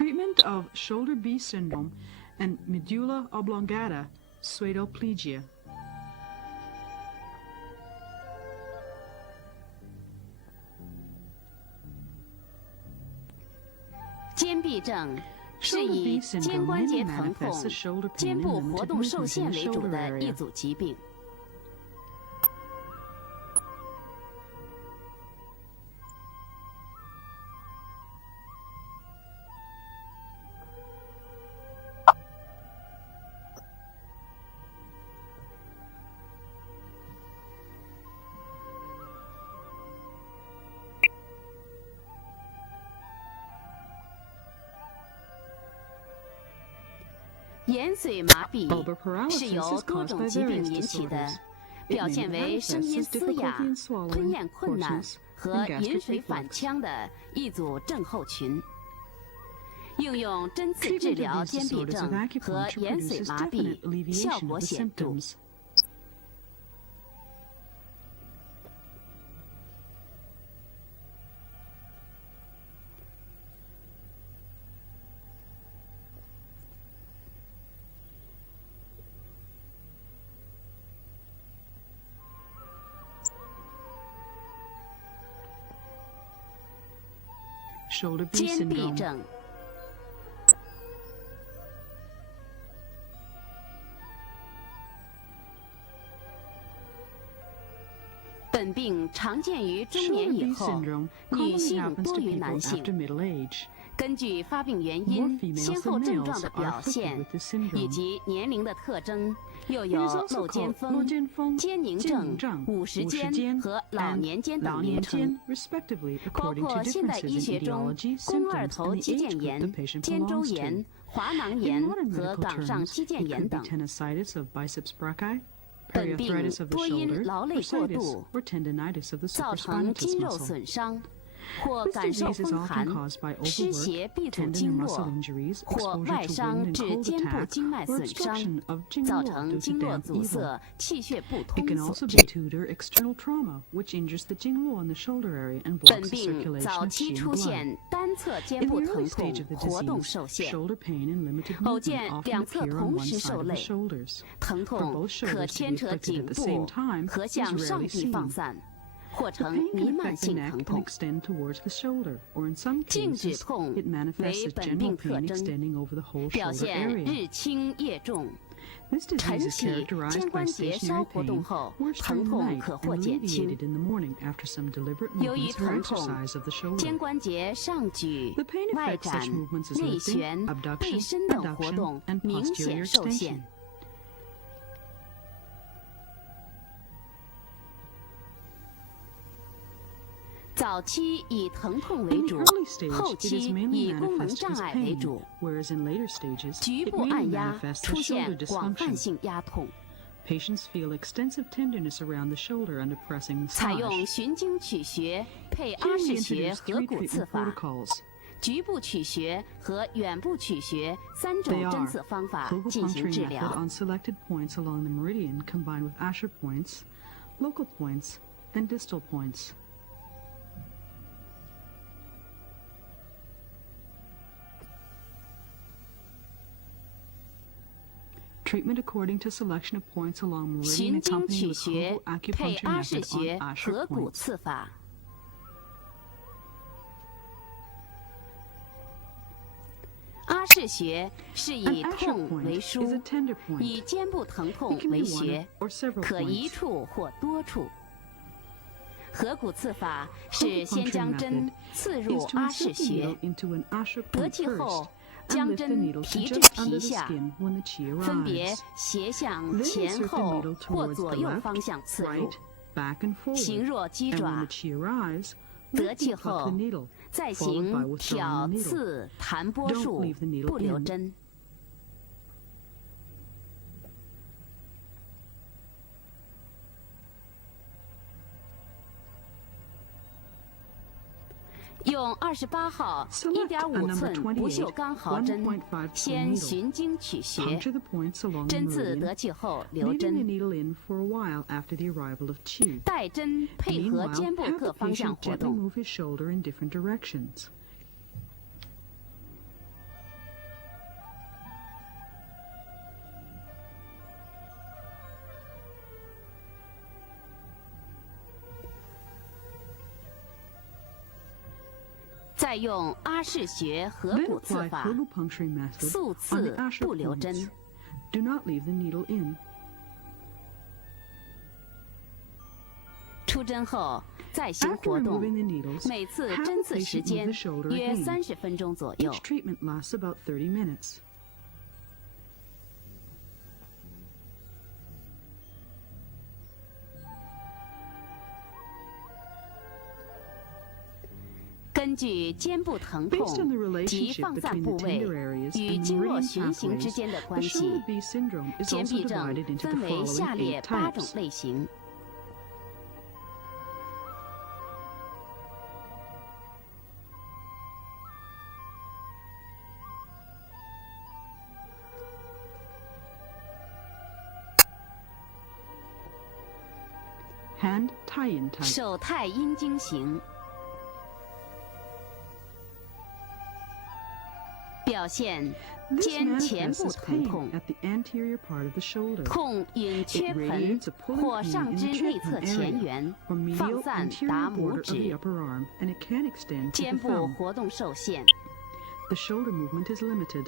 Treatment of shoulder B syndrome and medulla oblongata pseudoplegia. 肩臂症是以肩关节疼痛、肩部活动受限为主的一组疾病。眼髓麻痹是由多种疾病引起的，表现为声音嘶哑、吞咽困难和饮水反呛的一组症候群。应用针刺治疗肩臂症和眼髓麻痹，效果显著。肩臂症。本病常见于中年以后，女性多于男性。根据发病原因、先后症状的表现以及年龄的特征，又有漏肩风、肩凝症、50肩和老年肩等名称，包括现代医学中肱二头肌腱炎、肩周炎、滑囊炎和冈上肌腱炎等。本病多因劳累过度，造成筋肉损伤。或感受风寒、湿邪闭阻经络，或外伤致肩部经脉损伤，造成经络阻塞、气血不通所致。本病早期出现单侧肩部疼痛、活动受限，偶见两侧同时受累，疼痛可牵扯颈部和向上臂放散。或呈弥漫性疼痛，静止痛为本病特征，表现日轻夜重。晨起肩关节稍活动后，疼痛可获减轻。由于疼痛，肩关节上举、外展、内旋、背伸等活动明显受限。早期以疼痛为主，后期以功能障碍为主。局部按压出现广泛性压痛。采用循经取穴配阿是穴合谷刺法，局部取穴和远部取穴3种针刺方法进行治疗。循经取穴配阿是穴合谷刺法。阿是穴是以痛为枢，以肩部疼痛为穴，可一处或多处。合谷刺法是先将针刺入阿是穴，得气后将针提至皮下，分别斜向前后或左右方向刺入，形若鸡爪。得气后再行挑刺弹拨术，不留针。用28号1.5寸不锈钢毫针，先循经取穴，针刺得气后留针，带针配合肩部各方向活动。再用阿是穴合 Then 谷刺 apply 法， Hergu puncturing method 速 on 刺 the Asher 不留 points. 针。 Do not leave the needle in. 出针后再行 After 活动， removing the needles, 每次 have 针 the 刺时 patient move 间 the shoulder 约 again. 30分钟左右 Each。treatment lasts about 30 minutes. 根据肩部疼 Based on the 痛及 relationship 放散 between 部 the 位 tender areas 与 and 经络 meridian 循行之 pathways, 间的 the 关系， shoulder B syndrome is 肩 also 痹症 divided into the 分为下 following 列 8 8种 types. 类型。Hand tie-in type. 手太阴经型，表现 This 肩前 manifests 部 as 疼 pain 痛， at the anterior part of the shoulder. 痛引缺 It 盆 radiates a pulling 或 pain 上 in 肢 the 内 chin 侧 area 前缘 or medial 放散 anterior 达拇 border of the 指， upper arm, and it can extend to 肩 the 部 thumb. 活动受限。 The shoulder movement is limited.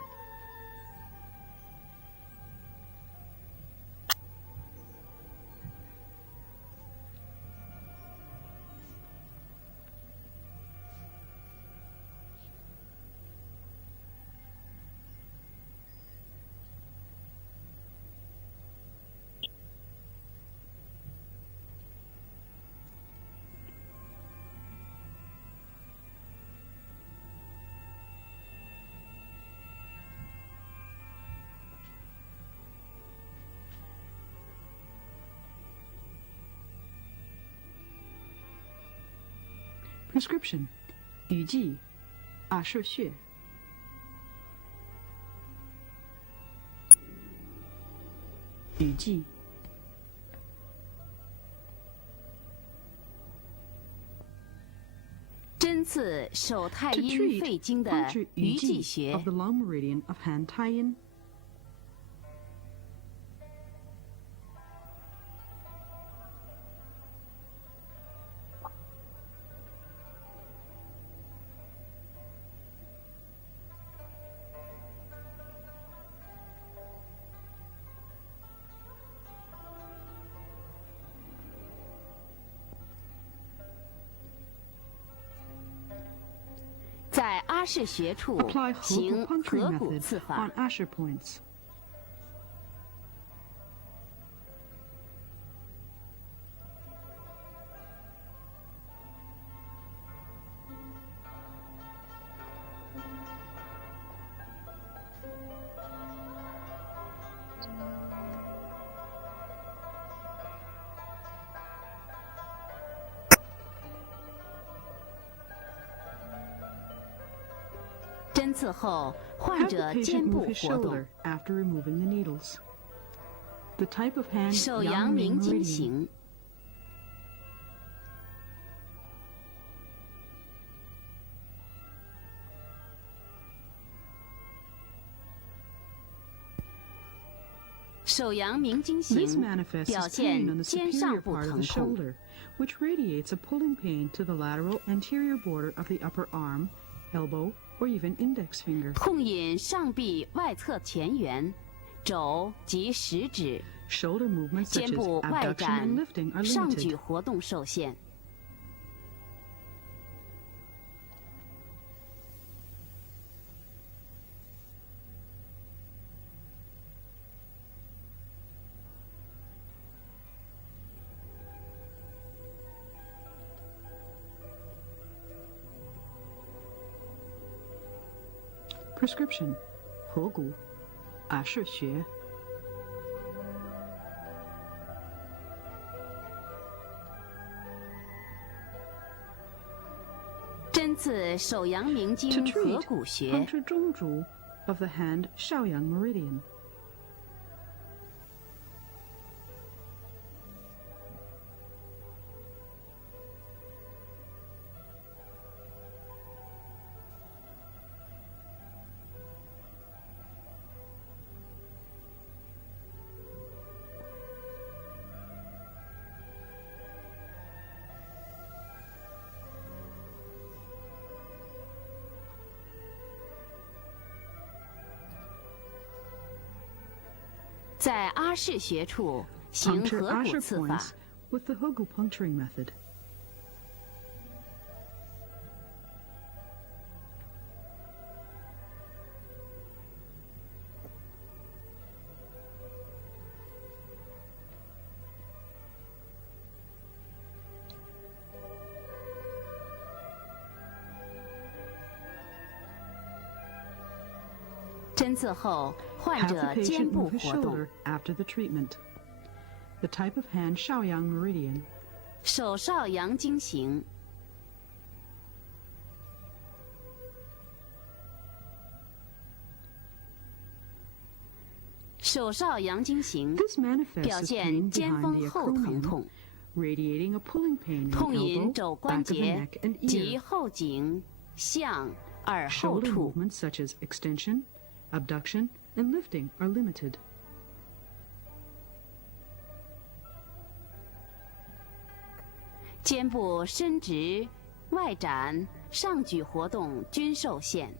Prescription. 雨季，阿是穴。雨季。针刺手太 To 阴 treat, 肺经的 puncture 鱼际 Yu 穴 of the long meridian of hand tie-in. 在阿是穴处 Apply 行 Hergu puncturing 合谷 method 刺法 on，Asher points. 针刺后，患 Have 者 the 肩 patient 部 move his 活动 shoulder，after removing the needles. The type of hand 手 Yang 阳明 Ming 经 meridian. 型。手阳明经 This 型 manifests 表 as pain on 现 the 肩上 superior 部 part of 疼 the 痛， shoulder, which radiates a pulling pain to the lateral anterior border of the upper arm, elbow, or even index finger. 痛引上臂外侧前缘、肘及食指、 Shoulder movements 肩 such as 部外 abduction 展 and、lifting are 上举 limited. 活动受限。Prescription. 合谷，阿是穴。针刺手阳明 To 经合 treat, 谷穴， puncture 中柱 of the hand Shaoyang meridian. 在阿氏穴处行 Puncture 合谷 Asher 刺法。 points with the Hogu puncturing method. 针刺后，患 Have 者 the 肩 patient 部 move his 活动， shoulder after the treatment. The type of hand Shaoyang meridian. 手少阳经行。手少阳经行 This 表 manifests as 现 pain 肩 behind 峰 the 后疼 acromion, 痛， radiating a pulling pain in the 痛引 elbow, 肘 back 关 of the 节 neck and 及 ear. 后颈、项、耳后 Shoulder 处。 movements such as extension, abduction, and lifting are limited. 肩部伸直、外展、上举活动均受限。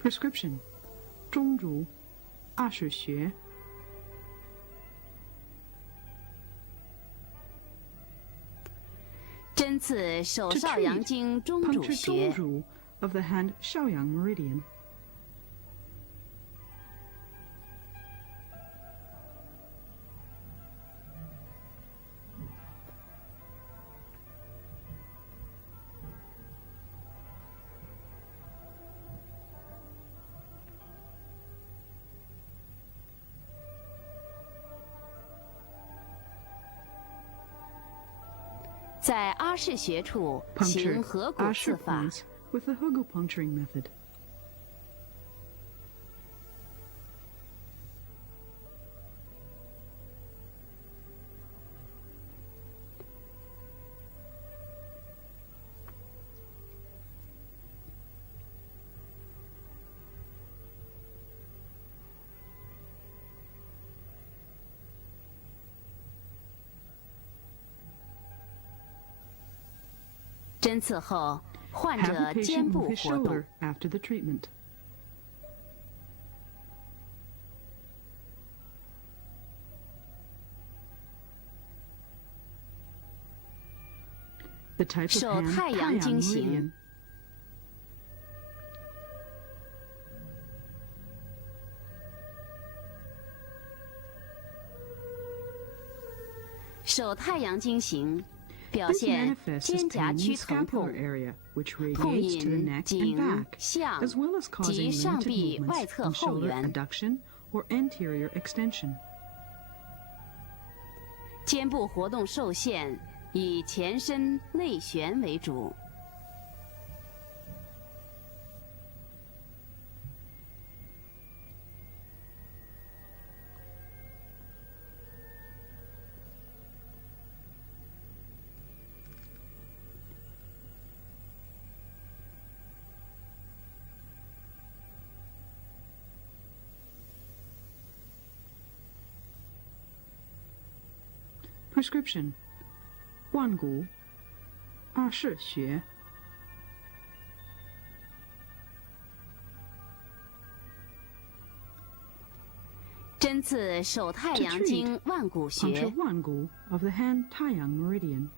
Prescription: 中乳阿是穴。针刺手 To 少阳 treat, 经中主 puncture 穴， 中乳 of the hand Shaoyang meridian. 在阿氏穴处 Puncture 行合谷 Asher 刺法。 points with the Hogu puncturing method. .针刺后，患 Have 者 the 肩 patient 部 move his 活动 shoulder，after the treatment. 手太阳经行。手太阳经行表 This 现 manifests as 肩胛 pain in 区 the 疼 scapular 痛、 area, which 痛 radiates to the 引 neck and 颈、 back, 项 as well as 及 causing 上 limited 臂外 movements 侧 in 后 shoulder 缘。 adduction or anterior extension. 肩部活动受限，以前伸内旋为主。Prescription: 腕骨阿是穴。针刺手太 To 阳 treat, 经腕骨 puncture 穴，腕骨 of the hand Taiyang meridian.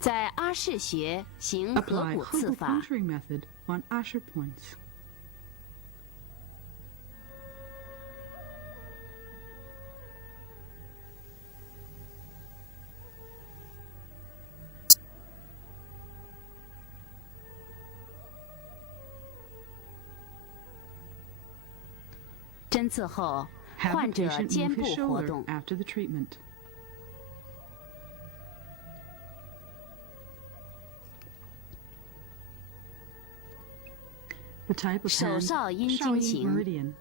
在阿是穴行合 Apply 谷刺 Hogu 法。 puncturing method on Asher points. 针刺后， Have 患 the 者 patient 肩 move 部 his 活 shoulder 动。 after the treatment. The type of 手 hand 少阴经 Shaoyin 型， meridian.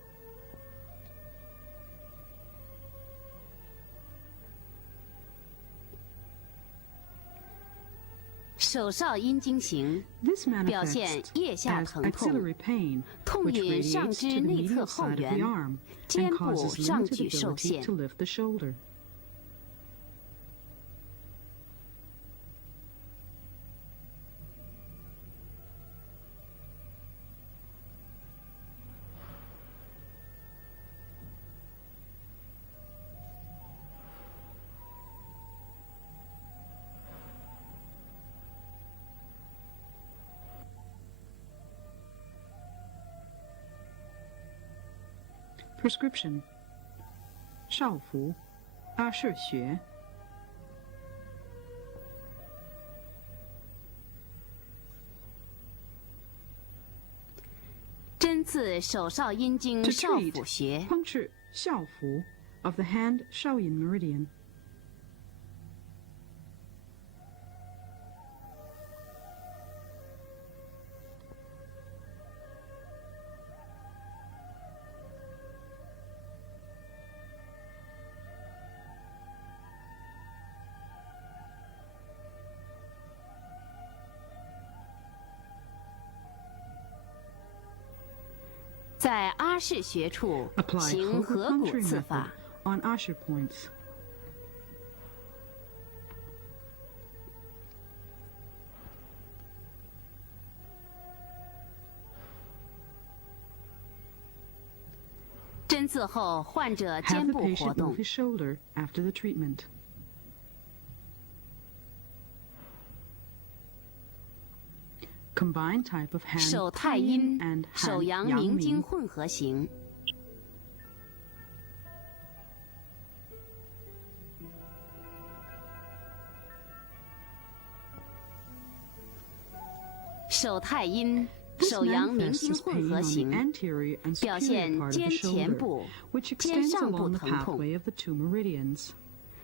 手少阴经型 This 表现 manifests 腋下 as 疼痛， axillary pain, 痛 which 引上 radiates 肢 to the 内侧 medial 后 side of the 缘， arm 肩 and 部 causes 上 limited 举受 ability 限。 to lift the shoulder. Prescription 少服阿是穴针刺手少阴经 To 少 treat 府穴， puncture 少服 of the hand Shaoyin meridian. 在阿是穴处 Apply 行合谷 acupuncture 刺 method 法。 on Asher points. 针刺后，患者 Have 肩 the 部活 patient 动 move，his shoulder after the treatment. Combined type of hand 手太 Taiyin 阴 and 手 hand 阳明经 Yangming. 混合型。手太阴 This 手阳明 manifests 经 as 混 pain 合 on the 型， anterior and 表 superior 现 part of 肩 the 前 shoulder, 部、 which 肩 extends 上部 along the 疼痛， pathway of the two meridians.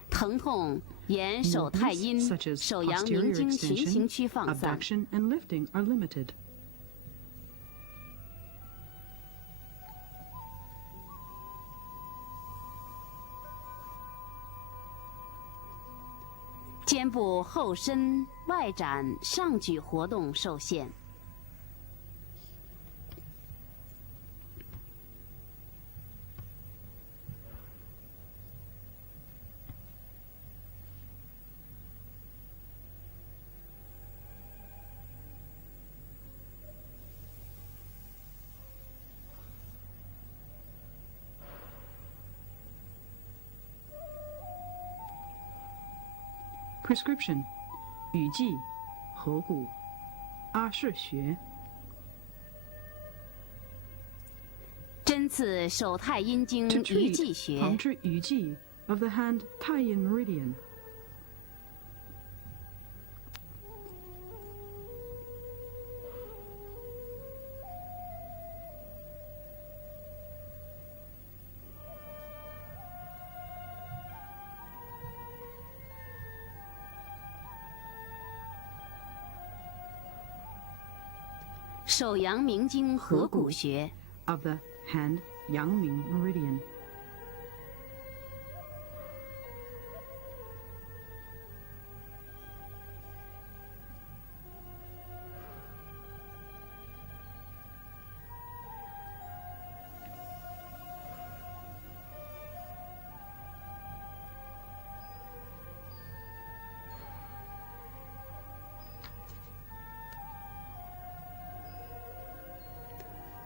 疼痛沿手太 Movements 阴、 such as 手阳明 posterior 经循行 extension, 区放散。 abduction, and lifting are limited. 肩部后伸、外展、上举活动受限。Prescription 雨季合谷阿是穴针刺手太阴经 To 鱼 treat 际穴， puncture 雨季 of the hand Taiyin meridian. 手阳明经合谷穴， of the hand Yangming meridian.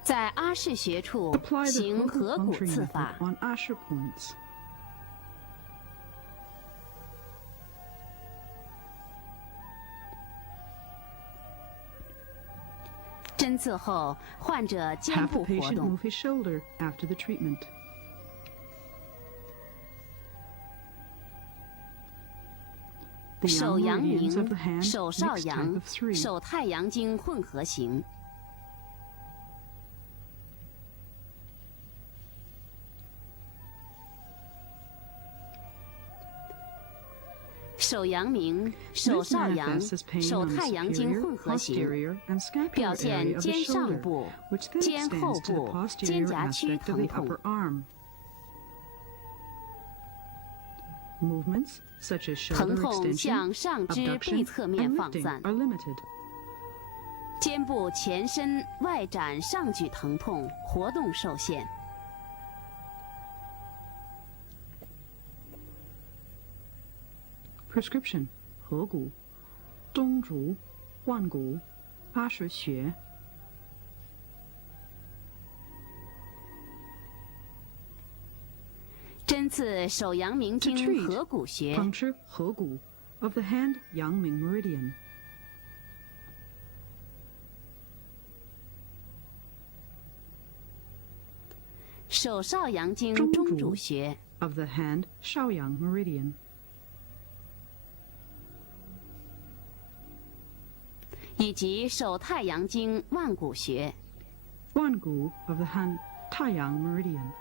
在阿是穴处 Apply the 行合谷 acupuncture 刺 method 法。 on Asher points. 针刺后，患者肩 Have the 部活 patient 动。 move his shoulder after the treatment. 手 The 阳 young 明 meridians of the、hand 手少 mixed type 阳 of、three. 手太阳经混合型。手阳明、手少阳、手太阳经混合型，表现肩上部、肩后部、肩胛区疼痛。疼痛向上肢背侧面放散。肩部前伸、外展、上举疼痛，活动受限。Prescription: 合谷、中足、腕骨、80穴。针刺手阳明经合谷穴。Puncture 合谷 of the hand Yang-Ming meridian. 手少阳经中主穴 of the hand Shaoyang meridian. 以及手太阳经腕骨穴 Wangu of the hand Taiyang meridian.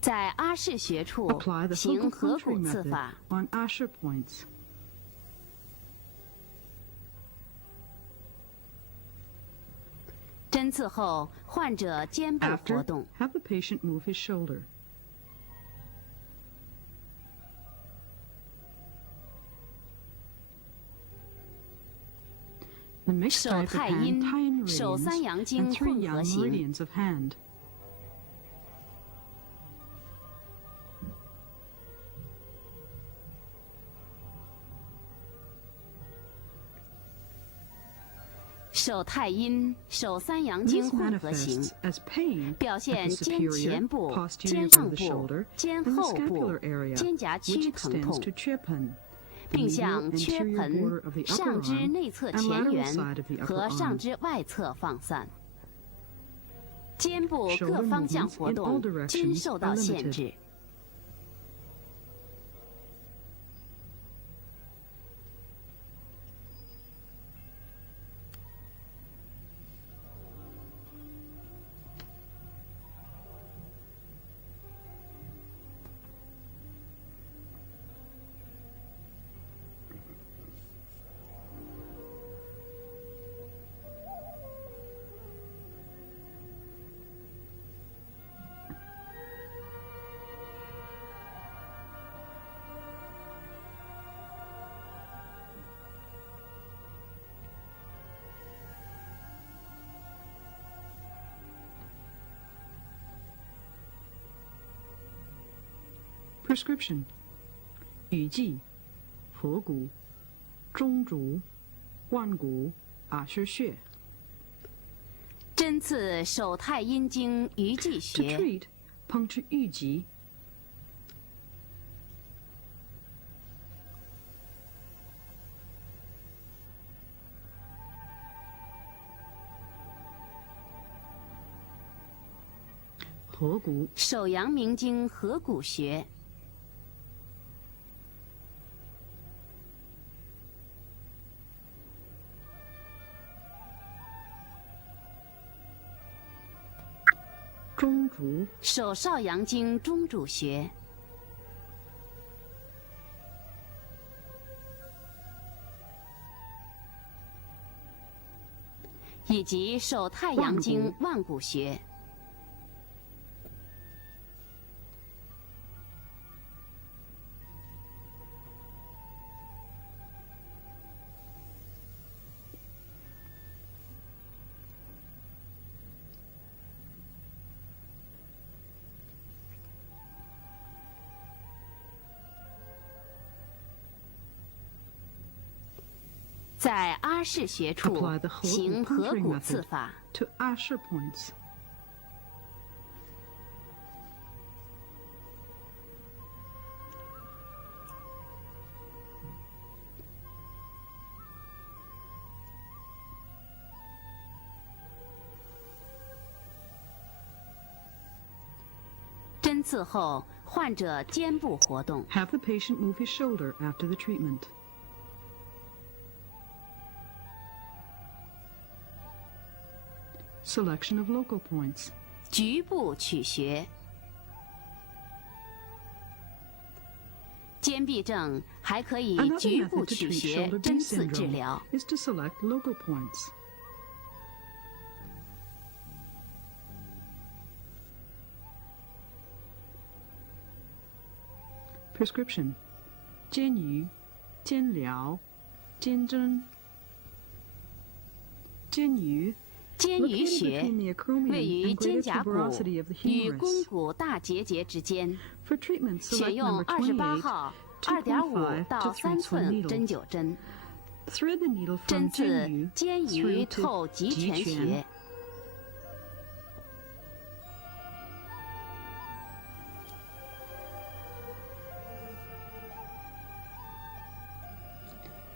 在阿是穴处 Apply the 行 focal 合 puncturing 谷刺 method 法。 on Asher points. 针刺后，患者肩部活 After, 动。 have the patient move his shoulder. The mixed 手 type of 太 hand 阴 Taiyan 手三 meridians 阳经 and 3混合 yang 型。 meridians of hand. 手太阴手三阳经 This 混合型， manifests as pain 表 at 现 the 肩 superior, 前部、 posterior 肩 of 上 the 部 shoulder,、肩 and the 后部 scapular、area, 肩胛 which 区疼 extends 痛 to，Chepan, the 并 medial 向缺 anterior 盆 border of the upper 上肢 arm 内侧 and 前 lateral 缘 side of the upper 和上 arm. 肢外侧放散。肩部 Shoulder 各方向 movements 活 in all 动 directions 均受到 are 限 limited. 制。Prescription: 雨季、合谷、中足、腕骨、Asher穴。针刺手太阴经鱼际 To 穴， treat, puncture 玉脊。合谷手阳明经合谷穴，中足手少阳经中主穴，以及手太阳经腕骨穴。在阿是穴处 apply the 行合 puncturing 谷刺 method 法。 to Asher points. 针刺后，患者肩部活动。 Have the patient move his shoulder after the treatment. Selection of local points. 局部取穴。肩臂症还可以 Another 局部 method to 取 treat 穴 shoulder 针 B 刺治 syndrome 疗。 is to select local points. Prescription: 肩鱼、肩疗、肩针。肩鱼肩盂穴 between the acromion 位于 and 肩 greater 胛骨 tuberosity of the 与肱 humerus. 骨大结节之间， For treatment, 选 select 用 number 28 28, 号 2.5 2.5到 to 3 3寸 needle. 针灸针， Thread the needle 针 from 刺 肩肩盂 盂 through 透 to 极泉穴。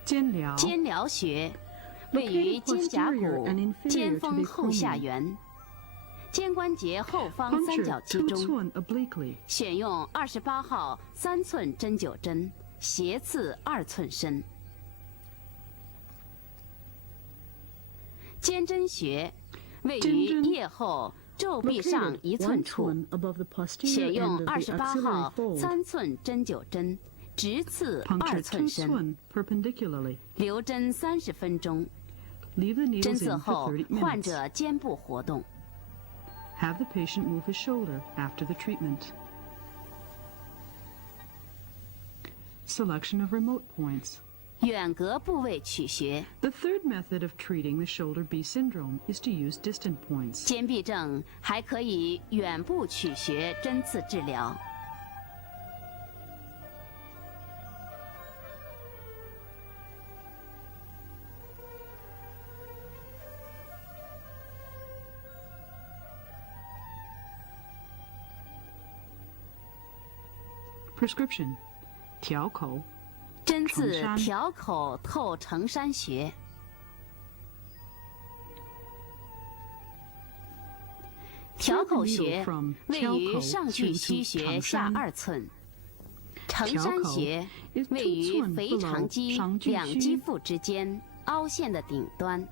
肩疗肩髎穴位于肩胛骨肩峰后下缘，肩关节后方三角 puncture 肌 2中， 寸 obliquely. 选用28号3寸针灸针，斜刺2寸深。肩针穴位于腋后皱壁上1寸 1处， 寸 above the posterior 选用 end of the 28号 axillary fold. 3寸针灸针，直刺2 Puncture 寸 2深，寸 perpendicularly. 留针30分钟。 Leave the 针 needles 刺 in for 后， 30患 minutes. 者肩部活动。 Have the patient move his shoulder after the treatment. Selection of remote points. 远隔部位取穴。 The third method of treating the shoulder B syndrome is to use distant points. 肩臂症还可以远部取穴针刺治疗。Prescription: 挑口针刺承山挑口透承山穴。挑口穴位于上巨虚穴下2寸，承山穴位于腓肠肌两肌腹之间凹陷的顶端。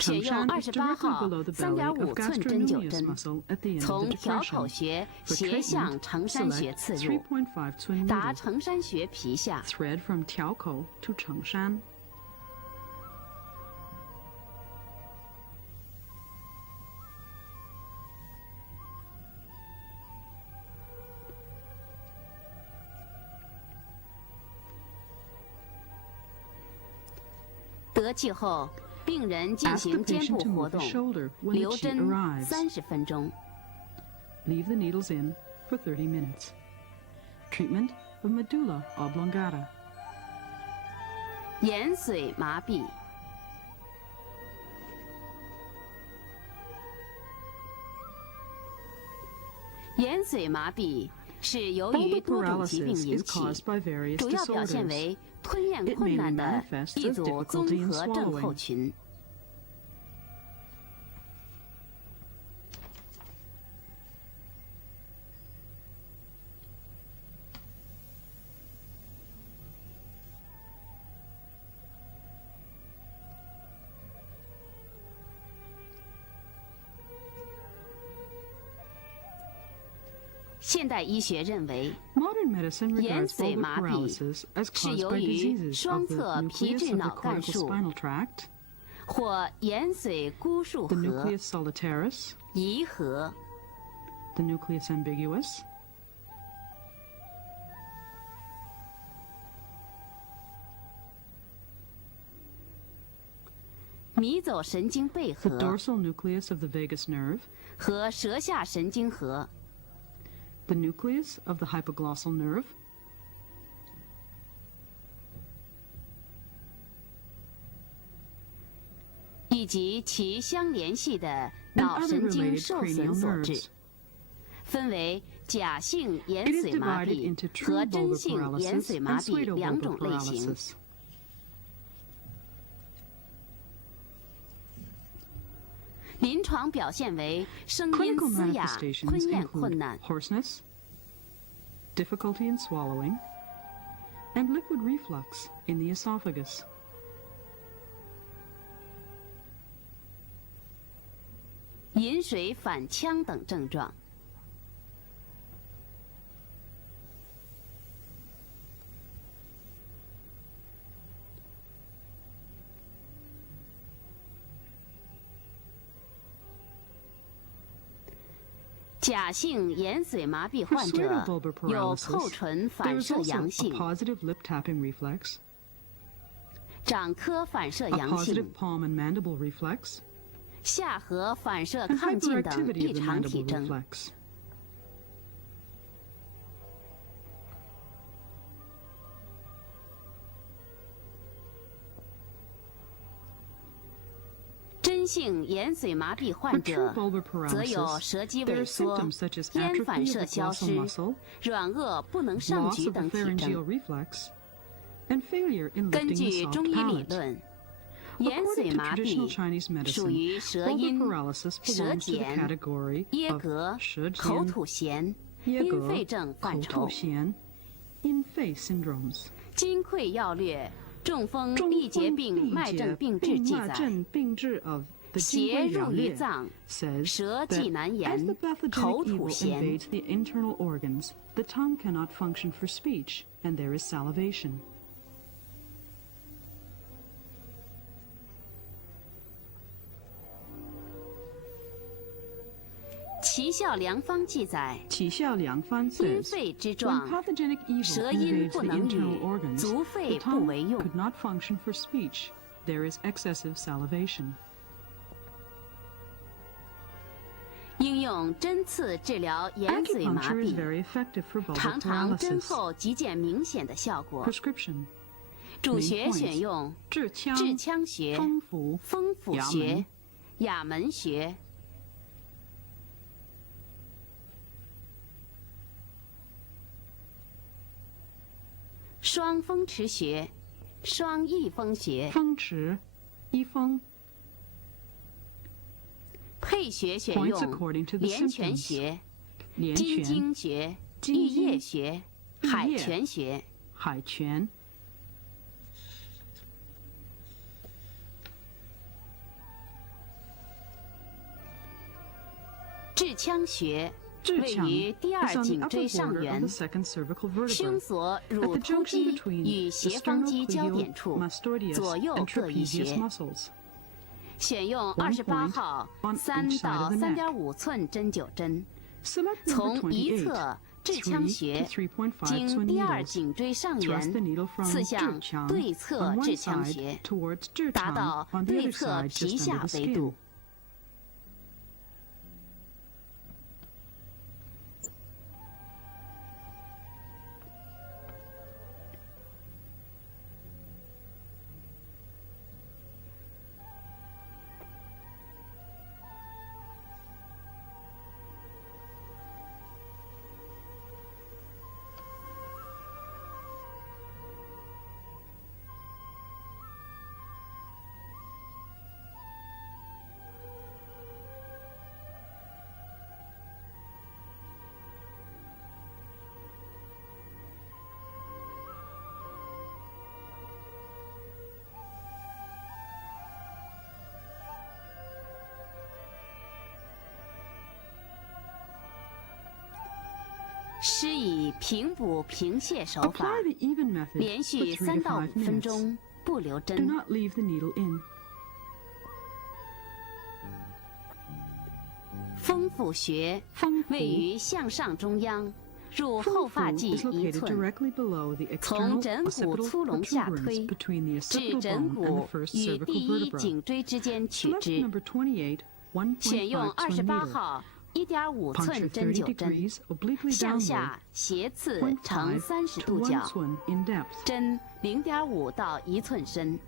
选用28号3.5寸针灸针，从挑口穴斜向承山穴刺入， 3.5寸达 needle. 承山穴皮下。 Thread from 挑口 to 承山. "得气后，病人进 Ask 行 the 肩 patient 部 to 活 move the 动， shoulder when the 留 chi 针 arrives. 30分钟。 Leave the needles in for 30 minutes. Treatment of medulla oblongata. 眼髓麻痹。眼髓麻痹是由于 Bulbar 多种疾病 paralysis 引 is 起， caused by various 主要表现 disorders. 为吞咽 It 困 mainly 难的 manifests 一 as 组 difficulty 综 in 合症候 swallowing. 群。现代医学认为， Modern medicine 眼 regards 髓 bulbar 麻痹 paralysis as 是 caused 由 by 于 diseases 双 of the 侧皮 nucleus 质 of the 脑干 cortical 束 spinal tract, 或眼髓孤束 the 核、 nucleus solitarius, 颐核、 the nucleus ambiguous, 迷走神经背 the 核 dorsal nucleus of the vagus nerve, 和舌下神经核。 the nucleus of the hypoglossal nerve, 以及其相联系的 and 脑 other 神经 related 受 cranial 损所致 nerves.，分为假性眼 It is 髓麻 divided 痹 into 和 true 真 bulbar 性眼 paralysis 髓麻 and 痹两种 pseudobulbar 类型。 paralysis. 临床表现为声音 Clinical 嘶哑、 manifestations 吞咽 include 困难、 hoarseness, difficulty in swallowing, and liquid reflux in the esophagus. 饮水反呛等症状。假性眼髓麻痹患者有叩唇反射阳性、掌科反射阳性、下颌反射亢进等异常体征。真性眼髓麻痹患者则有舌肌萎缩、咽反射消失、软腭不能上举等体征。根据中医理论，眼髓麻痹属于舌音、舌碱、噎膈、口吐涎、阴肺症范畴。金匮要略中风疫结病脉症病志记载，邪入于脏，舌际难言，口吐涎。The tongue cannot function for speech, and there is salivation. 奇效良方记载，因肺之状，舌音不能语，足肺不为用。应用针刺治疗眼髓麻痹，常常针后即见明显的效果。主穴选用至腔穴、风府穴、哑门穴。双风池穴、双翼风穴、风池、一风。配穴选用连泉穴、金睛穴、翼叶穴、海泉穴。海泉。至腔穴位于第二颈椎上缘，胸锁乳突肌与斜方肌交点处，左右各一穴。选用28号3到3.5寸针灸针，从一侧至腔穴经第二颈椎上缘刺向对侧至腔穴，达到对侧皮下维度。施以平补平泻手法，连续3到5分钟，不留针。风府穴位于项上中央，入后发际1寸，从枕骨粗隆下推，至枕骨与第一颈椎之间取之。选用28号1.5寸针灸针，向下斜刺呈30度角，针0.5到1寸深。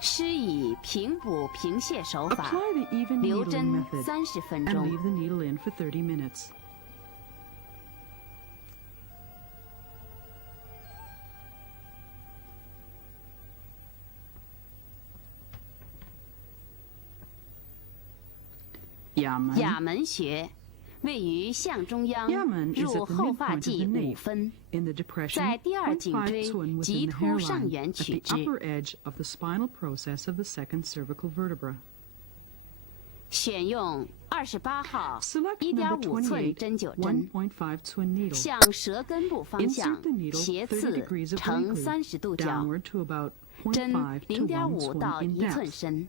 施以平补平泻手法，留针30分钟。亚门穴位于项中央，入后发际5分，在第二颈椎棘突上缘取之。选用28号1.5寸针灸针，向舌根部方向斜刺呈30度角，针0.5到1寸深。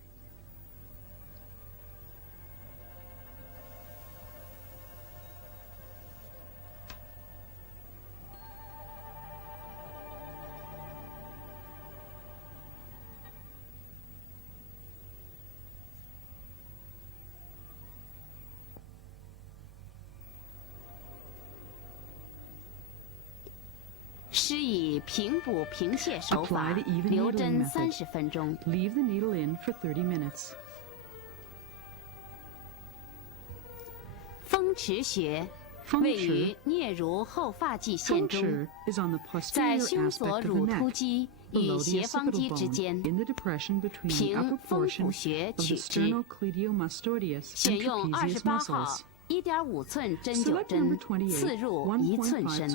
施以平补平泻手法，留针30分钟。Leave the needle in for 30 minutes. 风池穴位于颞颅后发际线中，在胸锁乳突肌与斜方肌之间，凭风府穴取之。选用28号1.5寸针灸针，刺入1寸深。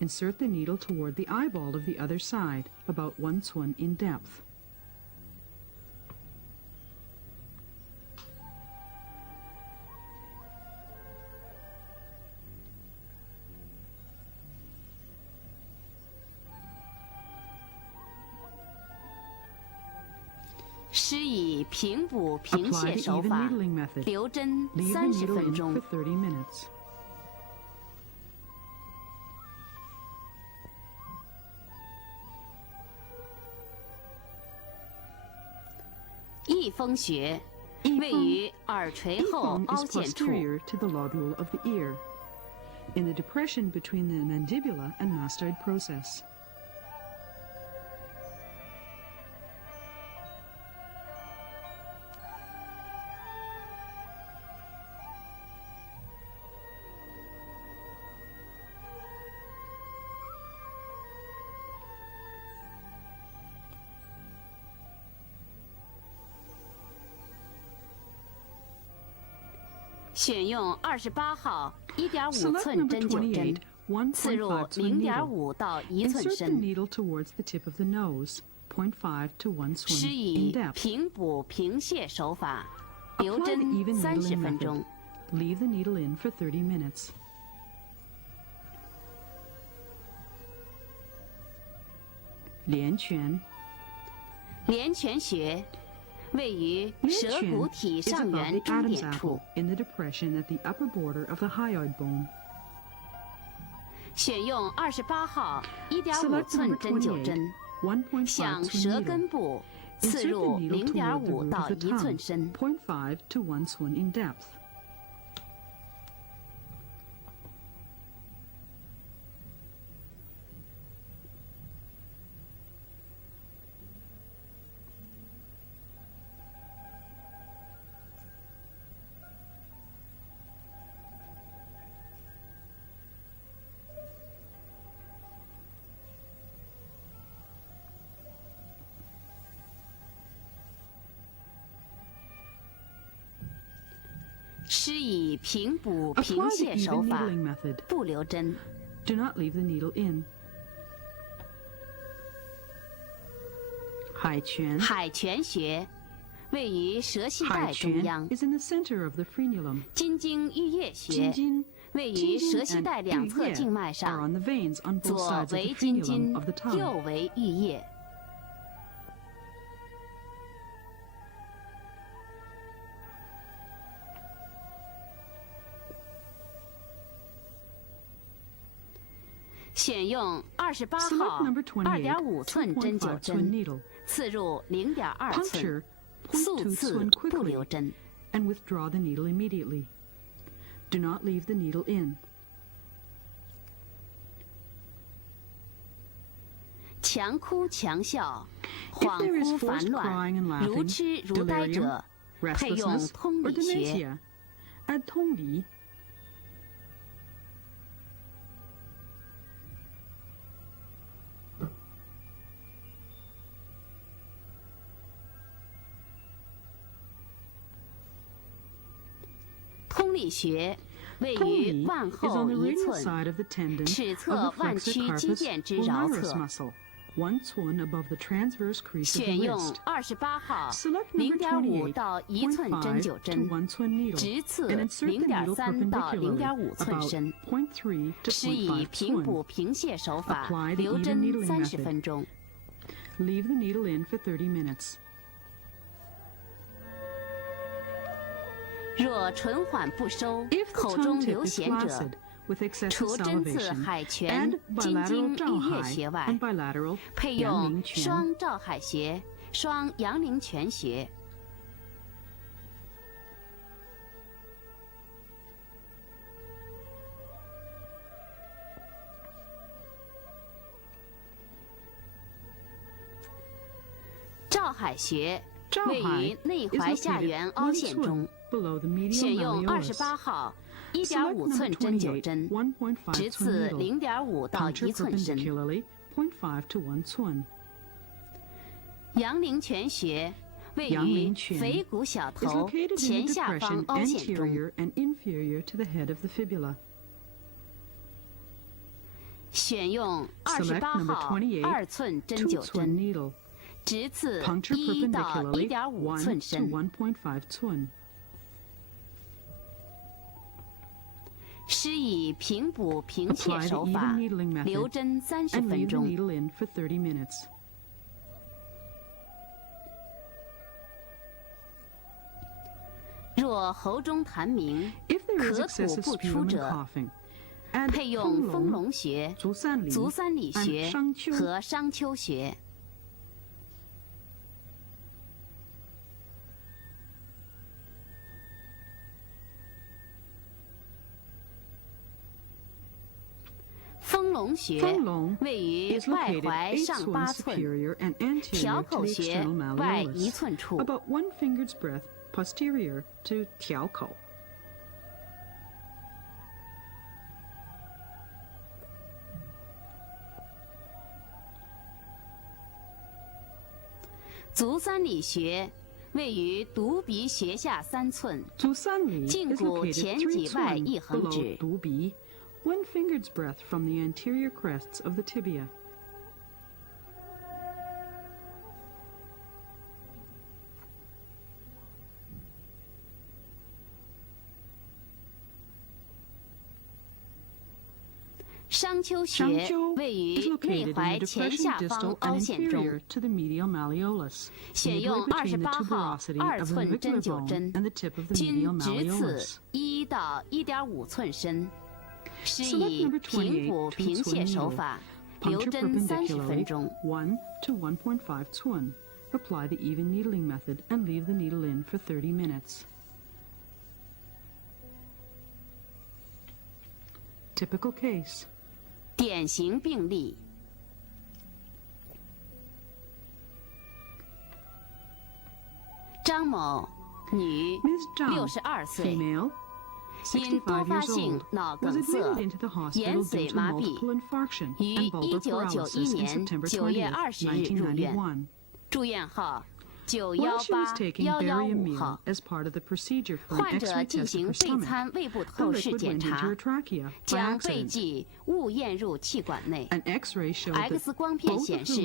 Insert the needle toward the eyeball of the other side, about 1 cun in depth. "施以平补平泻手法，留针30分钟。翳风穴位于耳垂后凹陷处， in the depression between the mandibula and mastoid process. 选用28号1.5寸针灸针，刺入0.5到1寸深。施以平补平泻手法，留针30分钟。Leave the needle in for 30 minutes. 连泉，连泉穴位于舌骨体上缘中点处， in the depression at the upper border of the hyoid bone. 选用28号1.5寸针灸针，向舌根部刺入0.5到1寸深。 0.5 to 1 cun in depth. "施以平补平泻手法，不留针。 Do not leave the needle in. 海泉，海泉穴位于舌系带中央。 is in the center of the frenulum. 筋经玉液穴位于舌系带两侧静脉上，左为筋经，右为玉液。选用28号2.5寸针灸针，刺入0.2寸，速刺不留针。 and withdraw the needle immediately. Do not leave the needle in. 强哭强笑、恍惚烦乱、如痴如呆者，配用通里穴。 add 通里。 「通力穴位于腕后1寸，尺侧腕屈肌腱之桡侧。选用28号0.5到1寸针灸针，直刺0.3到0.5寸深，施以平补平泻手法，留针30分钟。Leave the needle in for 30 minutes. 若唇缓不收，口中流涎者，除针刺海泉、筋经益液穴外，配用双照海穴、双阳陵泉穴。照海穴位于内踝下缘凹陷中，选用28号1.5寸针灸针，直刺0.5到1寸深。阳陵泉穴位于腓骨小头前下方凹陷中，选用28号2寸针灸针。直刺1到1.5寸深，施以平补平泻手法，留针30分钟。若喉中痰鸣、咳吐不出者，配用丰隆穴、足三里穴和商丘穴。丰隆穴位于外踝上8寸，挑口穴外1寸处。足三里穴位于犊鼻穴下3寸，胫骨前棘外1横指。1 finger's breadth from the anterior crests of the tibia.商丘穴位于内踝前下方凹陷中，选用28号2寸针灸针，均直刺1到1.5寸深。施以平补平泻手法，留针30分钟。1 to 1.5 寸. Apply the even needling method and leave the needle in for 30 minutes. Typical case. 典型病例：张某，女，62岁。因多发性脑梗塞、眼髓麻痹，于1991年9月20日入院。住院号918-115号。患者进行备餐胃部透视检查，将背剂误咽入气管内。X 光片显示，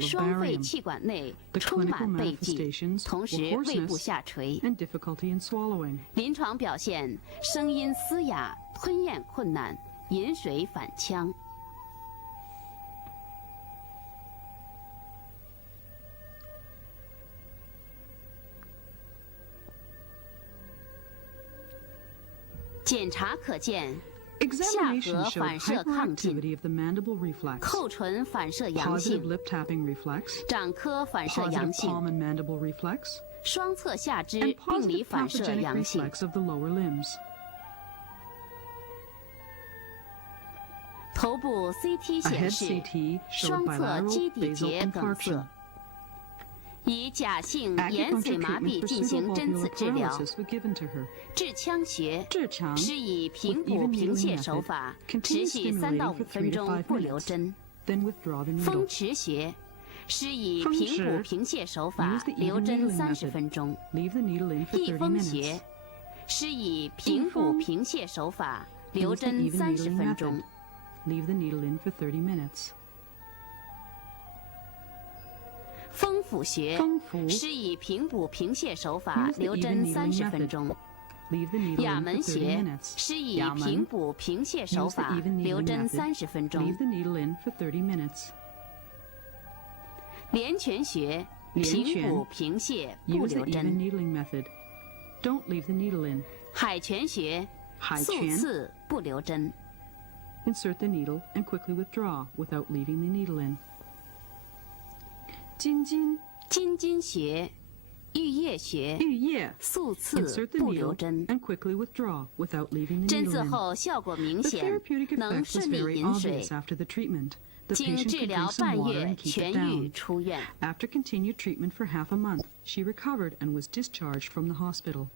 双肺气管内充满背剂，同时胃部下垂。临床表现：声音嘶哑，吞咽困难，饮水反呛。检查可见，下颌反射亢进，扣唇反射阳性，掌科反射阳性，双侧下肢病理反射阳性。头部 CT 显示双侧基底节梗塞。以假性眼髓麻痹进行针刺治疗。治腔穴施以平补平泻手法，持续3到5分钟不留针。风池穴施以平补平泻手法，留针30分钟。翳风穴施以平补平泻手法，留针30分钟。Leave the needle in for 30 minutes. 风府穴施以平补平泻手法，留针30分钟。亚门穴施以平补平泻手法，留针30分钟。Leave the needle in for 30 minutes. 连泉穴平补平泻，不 Use the 留 even 针。 needling method. Don't leave the needle in. 海泉穴速刺，不留针。Insert the needle and quickly withdraw without leaving the needle in. 金津穴、玉叶穴速刺， Insert the 不留 needle 针。 and quickly withdraw without leaving the 针 needle 刺 in. 后效果明 The 显， therapeutic 能 effect was 顺利 very 饮水 obvious。after the treatment. The 经 patient 治 could 疗 drink some 半 water 月 and keep 痊 it 愈 down. 出院。 After continued treatment for half a month, she recovered and was discharged from the hospital.